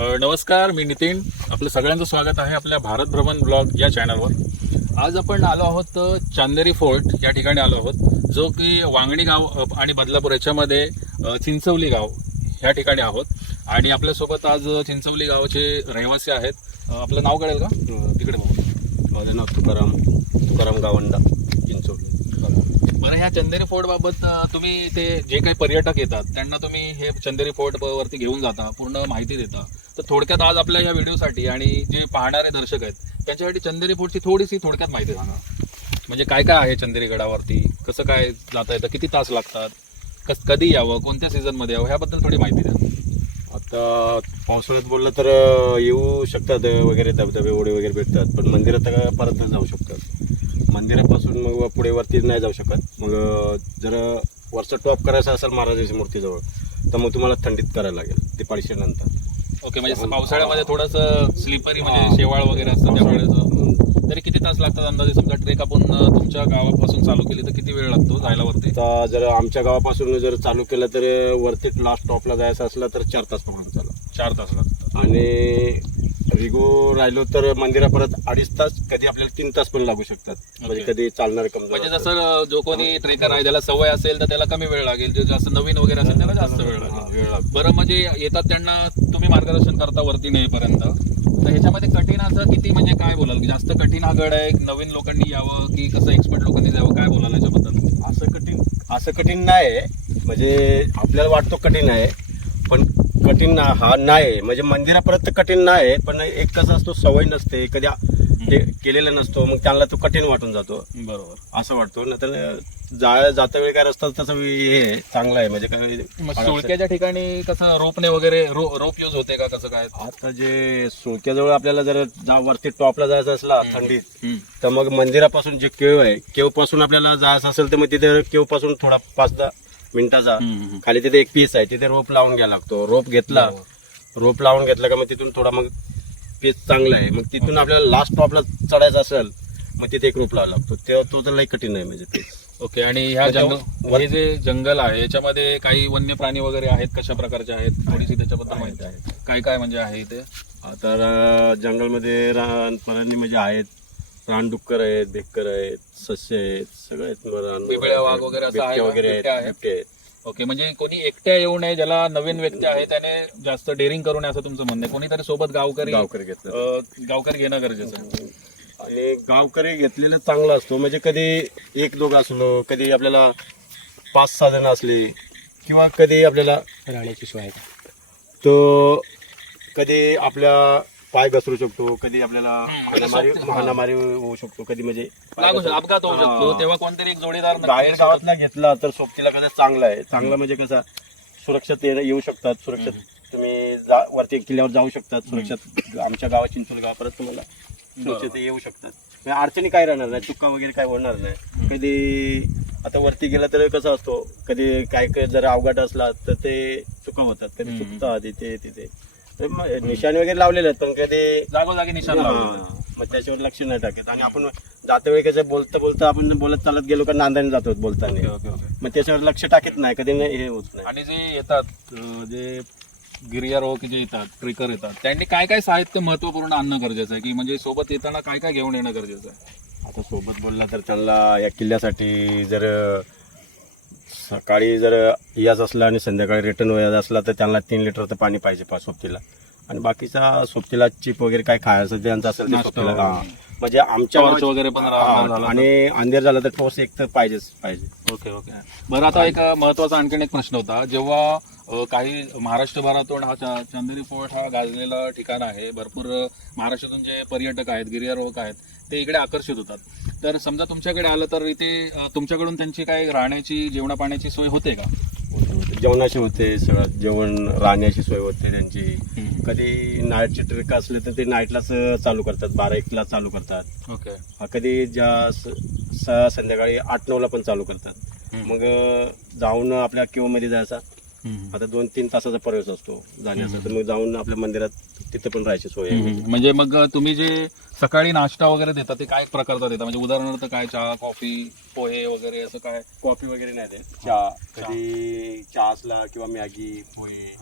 नमस्कार मी नितीन. आपलं सगळ्यांचं स्वागत आहे आपल्या भारत भ्रमण ब्लॉग या चॅनलवर आज आपण आलो आहोत चांदेरी फोर्ट या ठिकाणी आलो आहोत जो की वांगणी गाव आणि बदलापूर याच्यामध्ये चिंचवली गाव या ठिकाणी आहोत. आणि आपल्यासोबत आज चिंचवली गावाचे रहिवासी आहेत. आपलं नाव कळेल का? तिकडे बघू. माझं नाव तुकाराम तुकाराम गावंडा चिंचोली बरं ह्या चंदेरी फोर्ट बाबत तुम्ही ते जे काही पर्यटक येतात त्यांना तुम्ही हे चंदेरी फोर्ट वरती घेऊन जाता पूर्ण माहिती देता. तर थोडक्यात आज आपल्या या व्हिडिओसाठी आणि जे पाहणारे दर्शक आहेत त्यांच्यासाठी चंदेरी फोर्टची थोडीशी थोडक्यात माहिती सांगा. म्हणजे काय काय आहे चंदेरी गडावरती? कसं काय जाता येतं? किती तास लागतात? कस कधी यावं? कोणत्या सीझनमध्ये यावं? ह्याबद्दल थोडी माहिती द्या. आता पावसाळ्यात बोललं तर येऊ शकतात वगैरे धबधबे ओढे वगैरे भेटतात पण मंदिरात परत नाही जाऊ शकतात मंदिरापासून मग पुढे वरती नाही जाऊ शकत. मग जर वरचं टॉप करायचं असेल महाराजाची मूर्तीजवळ तर मग तुम्हाला थंडीत करायला लागेल दिपाळीच्या नंतर. ओके म्हणजे पावसाळ्यामध्ये थोडंसं स्लिपरी म्हणजे शेवाळ वगैरे असतं त्यामुळे तरी किती तास लागतात अंदाजे? समजा ट्रेक आपण तुमच्या गावापासून चालू केली तर किती वेळ लागतो जायला वरती? आता जर आमच्या गावापासून जर चालू केलं तर वरती लास्ट टॉपला जायचं असलं तर चार तास प्रमाण चालू चार तास लागतात. आणि रिगो राहिलो तर मंदिरा परत अडीच तास कधी आपल्याला तीन तास पण लागू शकतात. म्हणजे. कधी चालणार कमजोर म्हणजे. जसं जो कोणी ट्रेकर आहे त्याला सवय असेल तर त्याला कमी वेळ लागेल. जे जास्त नवीन वगैरे असेल त्याला जास्त वेळ लागेल. बरं म्हणजे येतात त्यांना तुम्ही मार्गदर्शन करता वरती नेईपर्यंत. तर ह्याच्यामध्ये कठीण असं किती म्हणजे काय बोलाल? की जास्त कठीण हा गड आहे नवीन लोकांनी यावं की कसं एक्सपर्ट लोकांनी जावं काय बोलाल याच्याबद्दल? असं कठीण असं कठीण नाही. म्हणजे आपल्याला वाटतो कठीण आहे पण कठीण ना- हा नाही. म्हणजे मंदिरापर्यंत कठीण नाही पण एक कसं असतो सवय नसते. कधी आ- ते केलेलं नसतो मग त्यांना तो कठीण वाटून जातो. बरोबर. असं वाटतो. ना तर जा जाता वेळी काय रस्ता तसं हे आहे, चांगला आहे. म्हणजे मग काय सुळक्याच्या ठिकाणी कसं रोपने वगैरे रो- रोप यूज होते का कसं काय? आता जे सुळक्याजवळ आपल्याला जर जा वरती टॉपला जायचं असला थंडीत हम्म. तर मग मंदिरापासून जे केव आहे केवपासून आपल्याला जायचं असेल तर मग तिथे केवपासून थोडा पाच दहा मिनिटाचा. खाली तिथे एक पीस आहे तिथे रोप लावून घ्यायला लागतो. रोप घेतला रोप लावून घेतला का मग तिथून थोडा मग पीस चांगला आहे. मग तिथून आपल्याला लास्ट टॉपला चढायचं असेल मग तिथे एक रोप लावावा लागतो. तेव्हा तो तर लई कठीण आहे म्हणजे ते ओके आणि ह्या जंगल हे जे जंगल आहे याच्यामध्ये काही वन्य प्राणी वगैरे आहेत कशा प्रकारचे आहेत? थोडीशी त्याच्याबद्दल माहिती आहे. काय काय म्हणजे आहे इथे? आता रा- जंगलमध्ये प्राणी म्हणजे आहेत. रानडुक्कर आहेत बेक्कर आहेत सस्य आहेत सगळे आहेत मग रान- बिबळ्या, वाघ वगैरे असं आहे बिबटे का? वगैरे बिबट्या? बिबटे आहेत. ओके म्हणजे कोणी एकट्या येऊ नये ज्याला नवीन व्यक्ती आहे त्याने जास्त डेअरिंग करू नये असं तुमचं म्हणणं आहे. कोणीतरी सोबत गावकरी गावकरी घेतलं. अं, गावकरी घेणं गरजेचं आहे. आणि गावकरी घेतलेलं चांगलं असतो. म्हणजे कधी एक दोघं असलो कधी आपल्याला पाच सहा जण असली किंवा कधी आपल्याला राहण्याची सोय आहे. तो कधी आपल्या पाय घसरू शकतो कधी आपल्याला हाणामारी हाणामारी होऊ शकतो कधी म्हणजे लागू शकतो अपघात होऊ शकतो. तेव्हा कोणतरी एक जोडीदार बाहेर सोबत- गावात घेतला तर सोबतीला कसं चांगलं आहे. चांगलं म्हणजे कसं सुरक्षित येऊ शकतात. सुरक्षित तुम्ही वरती किल्ल्यावर जाऊ शकतात. सुरक्षित आमच्या गावात चिंचोल गावापर्यंत तुम्हाला सुरक्षित येऊ शकतात. म्हणजे अडचणी काय राहणार नाही. चुका वगैरे काय होणार नाही. कधी आता वरती गेला तर कसं असतो? कधी काय काय जर अवघड असला तर ते चुका होतात. कधी. चुकतात इथे तिथे. मग निशाणे वगैरे लावलेले आहेत पण कधी जागोजागी निशाण लावले हा. मग त्याच्यावर लक्ष नाही टाकत. आणि आपण जाते वेळी कसं बोलता बोलता आपण बोलत चालत गेलो का नांदाने जातो ओके, बोलताना. Okay, okay. मग त्याच्यावर लक्ष टाकत नाही कधी नाही हे होत नाही. आणि जे येतात अं, जे गिर्यारोहक जे येतात ट्रेकर येतात त्यांनी काय काय साहित्य महत्त्वपूर्ण आणणं गरजेचं आहे? की म्हणजे सोबत येताना काय काय घेऊन येणं गरजेचं आहे? आता सोबत बोलला तर त्यांना या किल्ल्यासाठी जर सकाळी जर याच असला आणि संध्याकाळी रिटर्न व्हायचा असला तर त्यांना तीन लिटर तर पाणी पाहिजे पा सोबतीला आणि बाकीचा सोबतीला चिप वगैरे काय खायचं त्यांचं असेल ते सोबतीला वगैरे. हा. म्हणजे आमच्या टॉर्च वगैरे पण राहणार हा. आणि अंधेर झाला तर ठोस एक तर पाहिजेच पाहिजे ओके ओके बरं आता एक महत्त्वाचा आणखीन एक प्रश्न होता जेव्हा काही महाराष्ट्रभरातून हा चा- चांदेरी फोर्ट हा गाजलेला ठिकाण आहे. भरपूर महाराष्ट्रातून जे पर्यटक आहेत गिर्यारोहक आहेत ते इकडे आकर्षित होतात. तर समजा तुमच्याकडे आलं तर इथे तुमच्याकडून त्यांची काय राहण्याची जेवणा पाण्याची सोय होते का? जेवणाची होते सगळं जेवण राहण्याची सोय होते त्यांची. कधी नाईटची ट्रेक असले तर ते नाईटलाच चालू करतात बारा एकला चालू करतात. ओके. कधी ज्या संध्याकाळी आठ नऊला पण चालू करतात. मग जाऊन आपल्या किंवा मध्ये जायचा. आता दोन तीन तासाचा प्रवेश असतो जाण्याचा. तर मग जाऊन आपल्या मंदिरात तिथे पण राहायची सोय आहे. म्हणजे मग तुम्ही जे सकाळी नाश्ता वगैरे देता ते काय प्रकारचा देता? म्हणजे उदाहरणार्थ काय? चहा कॉफी पोहे वगैरे असं काय? कॉफी वगैरे नाही देत. चहा कधी चहा. असला किंवा मॅगी पोहे.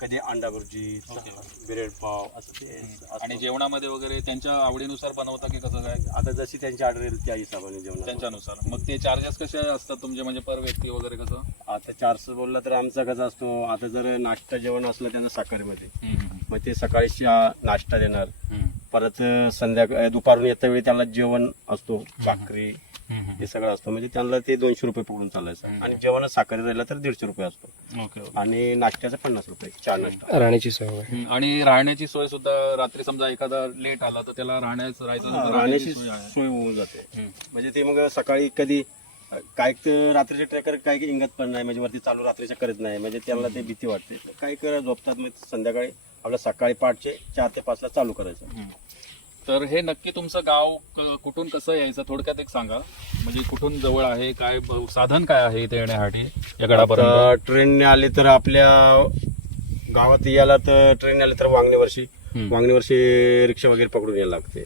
कधी अंडा भुर्जी ओके. ब्रेड पाव असं ते असतं. आणि जेवणामध्ये वगैरे त्यांच्या आवडीनुसार बनवता की कसं काय? आता जशी त्यांची ऑर्डर येईल त्या हिशोबाने जेवण त्यांच्यानुसार. मग ते चार्जेस कसे असतात तुमचे? म्हणजे पर व्यक्ती वगैरे कसं? आता चारशे बोलला तर आमचा कसा असतो आता जर नाश्ता जेवण असलं त्यांना साखरेमध्ये मग ते सकाळी नाश्ता देणार. परत संध्याकाळ दुपारून येता वेळी त्यांना जेवण असतो भाकरी हे सगळं असतं. म्हणजे त्यांना ते दोनशे रुपये पकडून चालायचं. आणि जेवण साखर राहिलं तर दीडशे रुपये असतो. ओके आणि नाश्त्याचं पन्नास रुपये चहा नाश्ता. राहण्याची सोय आणि राहण्याची सोय सुद्धा रात्री समजा एखादा लेट आला तर त्याला राहण्याचं राहायचं हा, राहण्याची सोय होऊन जाते. म्हणजे ते मग सकाळी कधी काय तर रात्रीचे ट्रेकर काय की इंगत पण नाही. म्हणजे वरती चालू रात्रीचे करत नाही. म्हणजे त्यांना ते भीती वाटते. काय करा झोपतात. मग संध्याकाळी आपलं सकाळी पाचचे चार ते पाचला चालू करायचं. तर हे नक्की तुमचं गाव कुठून कसं यायचं थोडक्यात एक सांगा. म्हणजे कुठून जवळ आहे काय साधन काय आहे इथे येण्यासाठी या गडापर्यंत? ट्रेनने आले तर आपल्या गावात यायला तर ट्रेनने आले तर वांगणी वर्षी. हम्म. वांगणी वर्षी रिक्षा वगैरे पकडून यायला लागते.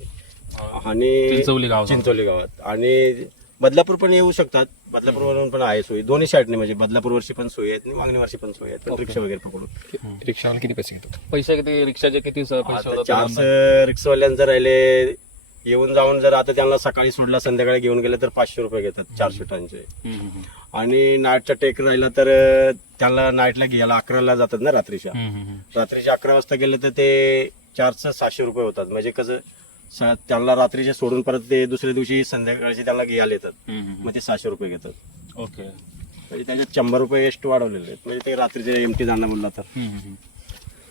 आणि चिंचवली गाव. चिंचोली गावात. आणि बदलापूर पण येऊ शकतात. बदलापूर वरून पण आहे सोय. दोन्ही साईडने म्हणजे बदलापूर वर्षी पण सोय आहेत आणि वांगणी वर्षी पण सोय आहेत. पण रिक्षा वगैरे पकडून. रिक्षावाला किती पैसे घेतो पैसे किती? रिक्षाचे किती स- पैसे आता होतात चारशे रिक्षावाल्यांचं राहिले येऊन जाऊन जर आता त्यांना सकाळी सोडला संध्याकाळी घेऊन गेले तर पाचशे रुपये घेतात चारशे टनचे. हम्म, हम्म, आणि नाईटचा टेक राहिला तर अं, त्यांना नाईटला घ्यायला अकराला जातात ना रात्रीच्या. हम्म, हम्म, हम्म. रात्रीचे अकरा वाजता गेले तर ते चारशे सहाशे रुपये होतात. म्हणजे कसं स- त्यांना रात्रीचे सोडून परत ते दुसऱ्या दिवशी संध्याकाळचे त्याला घ्यायला येतात. मग ते सहाशे रुपये घेतात. ओके. म्हणजे त्याच्यात शंभर रुपये एक्स्ट्रा वाढवलेले आहेत. म्हणजे ते रात्रीचे एमटी जाणं बोलला तर.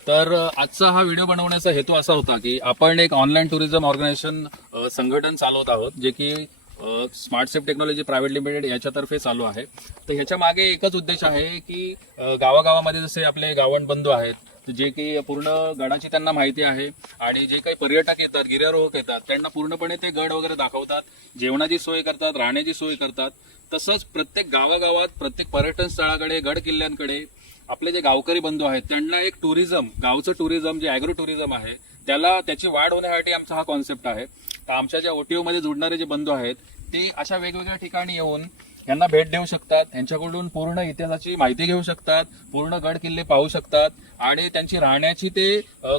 तर अ, आजचा हा व्हिडिओ बनवण्याचा हेतू असा होता की आपण एक ऑनलाईन टुरिझम ऑर्गनायझेशन अ, संघटन चालवत आहोत जे की smart safe technology private limited याच्यातर्फे चालू आहे. तर ह्याच्या मागे एकच उद्देश आहे की गावागावामध्ये जसे आपले गावण बंधू आहेत जे की पूर्ण गडाची त्यांना माहिती आहे आणि जे काही पर्यटक येतात गिर्यारोहक येतात त्यांना पूर्णपणे ते गड वगैरे दाखवतात जेवणाची सोय करतात राहण्याची सोय करतात. तसंच प्रत्येक गावागावात प्रत्येक पर्यटन स्थळाकडे गड किल्ल्यांकडे आपले जे गावकरी बंधू आहेत त्यांना एक टुरिझम गावचं टुरिझम जे अॅग्रो टुरिझम आहे त्याला त्याची वाढ होण्यासाठी आमचा हा कॉन्सेप्ट आहे. तर आमच्या ज्या OTO मध्ये जुडणारे जे बंधू आहेत ते अशा वेगवेगळ्या ठिकाणी येऊन यांना भेट देऊ शकतात त्यांच्याकडून पूर्ण इतिहासाची माहिती घेऊ शकतात पूर्ण गड किल्ले पाहू शकतात आणि त्यांची राहण्याची ते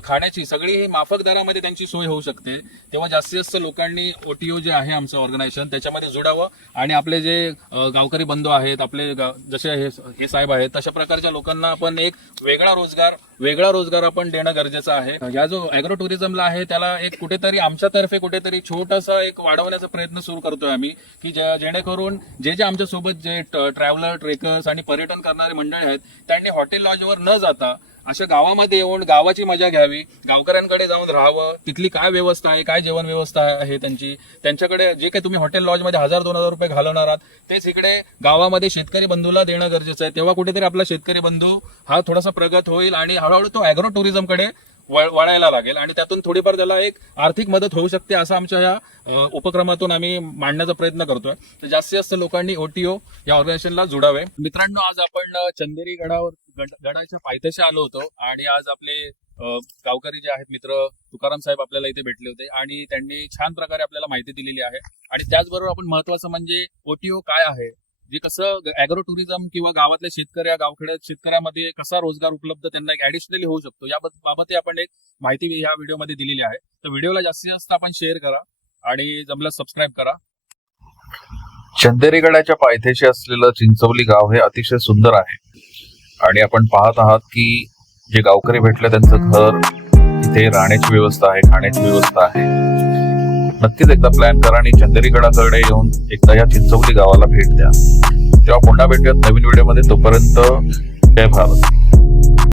खाण्याची सगळी ही माफक दरामध्ये त्यांची सोय होऊ शकते. तेव्हा जास्तीत जास्त लोकांनी ओटीओ जे आहे आमचं ऑर्गनायझेशन त्याच्यामध्ये जुडावं आणि आपले जे गावकरी बंधू आहेत आपले गा- जसे हे हे साहेब आहेत तशा प्रकारच्या लोकांना आपण एक वेगळा रोजगार वेगळा रोजगार आपण देणं गरजेचं आहे. या जो अॅग्रो टुरिझमला आहे त्याला एक कुठेतरी आमच्यातर्फे कुठेतरी छोटासा एक वाढवण्याचा प्रयत्न सुरू करतोय आम्ही की जेणेकरून जे जे आमच्यासोबत जे ट्रॅव्हलर ट्रेकर्स आणि पर्यटन करणारे मंडळी आहेत त्यांनी हॉटेल लॉजवर न जाता अशा गावामध्ये येऊन गावाची मजा घ्यावी गावकऱ्यांकडे जाऊन राहावं तिथली काय व्यवस्था आहे काय जेवण व्यवस्था आहे त्यांची त्यांच्याकडे जे काही तुम्ही हॉटेल लॉजमध्ये हजार दोन हजार रुपये घालवणार आहात तेच इकडे गावामध्ये शेतकरी बंधूला देणं गरजेचं आहे. तेव्हा कुठेतरी आपला शेतकरी बंधू हा थोडासा प्रगत होईल आणि हळूहळू तो अॅग्रो टुरिझमकडे वळायला लागेल आणि त्यातून थोडीफार त्याला एक आर्थिक मदत होऊ शकते असं आमच्या या उपक्रमातून आम्ही मांडण्याचा प्रयत्न करतोय. तर जास्तीत जास्त लोकांनी ओटीओ या ऑर्गनायझेशनला जुडावे. मित्रांनो आज आपण चंदेरी गडावर गड- गडाच्या पायथ्याशी आलो होतो आणि आज आपले गावकरी जे आहेत मित्र तुकाराम साहेब आपल्याला इथे भेटले होते आणि त्यांनी छान प्रकारे आपल्याला माहिती दिलेली आहे. आणि त्याचबरोबर आपण महत्वाचं म्हणजे ओटीओ काय आहे? जे कसं अॅग्रो टुरिझम किंवा गावातल्या शेतकऱ्या गावखेड्या शेतकऱ्यामध्ये कसा रोजगार उपलब्ध त्यांना एक ऍडिशनली होऊ शकतो या बाब- आपण एक माहिती या व्हिडिओमध्ये दिलेली आहे. तर व्हिडिओला जास्तीत जास्त आपण शेअर करा आणि जमल्यास सबस्क्राईब करा. चंदेरीगडाच्या पायथ्याशी असलेलं चिंचवली गाव हे अतिशय सुंदर आहे. आणि आपण पाहत आहात की जे गावकरी भेटले त्यांचं घर तिथे राहण्याची व्यवस्था आहे खाण्याची व्यवस्था आहे. नक्कीच एकदा प्लॅन करा आणि चंदेरीगडाकडे येऊन एकदा या चिंचवली गावाला भेट द्या. तेव्हा पुन्हा भेटूयात नवीन व्हिडिओमध्ये तोपर्यंत जय भारत.